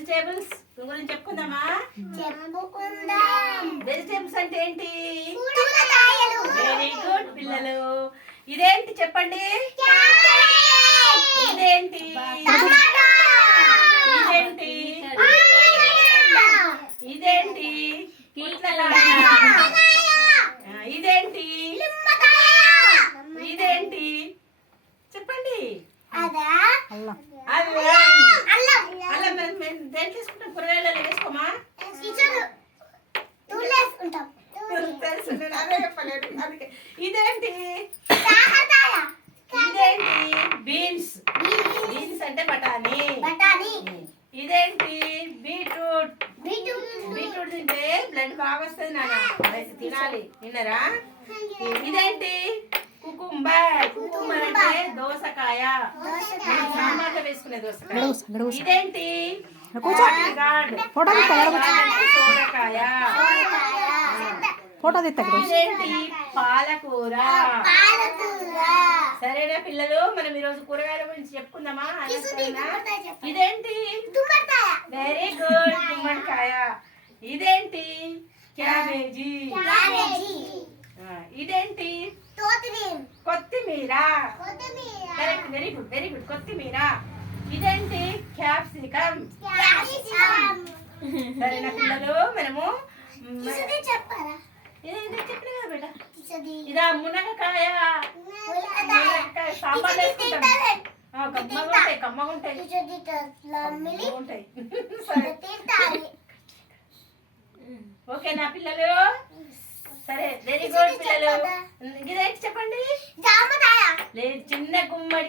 Vegetables గురించి చెప్పుకుందామా? Vegetables అంటే ఏంటి? వెరీ గుడ్ పిల్లలు. ఇదేంటి చెప్పండి? ఇదేంటి? ఇదేంటి? ఇదేంటి? ఇదేంటి? ఇదేంటి చెప్పండి? అల్లం దేంట్లో తీసుకుంటాం? కూరగాయలలో వేసుకోమా? తెలుసు, నేను అదే చెప్పలేదు. అందుకే ఇదేంటి? ఇదేంటి? బీన్స్. బీన్స్ అంటే బఠానీ. ఇదేంటి? బీట్రూట్. బీట్రూట్ తింటే బ్లడ్ బాగా వస్తుంది నాన్న, తినాలి. విన్నరా? ఇదేంటి? కుకుంబర్. కుకుంబర్ అంటే దోసకాయ, సాంబార్లో వేసుకునే దోసకాయ. ఇదేంటి? సోరకాయ. ఇదేంటి? పాలకూర. సరేనా పిల్లలు, మనం ఈరోజు కూరగాయల గురించి చెప్పుకుందామా? ఇదేంటి? వెరీ గుడ్, గుమ్మడికాయ. ఇదేంటి? క్యాబేజీ. ఇదేంటి? కొత్తిమీర. Correct, very good, very good, కొత్తిమీర. ఇదేంటి? క్యాప్సికమ్. సరేనా పిల్లలు, మనము చెప్పిన కదా బేట, ఇదా మునగకాయ. సాంబార్ వేసుకుంటాం, కమ్మగా ఉంటాయి. ఓకేనా పిల్లలు? సరే, వెరీ గుడ్ పిల్లలు. ఇదేంటి చెప్పండి? లేదు, చిన్న గుమ్మడికాయ.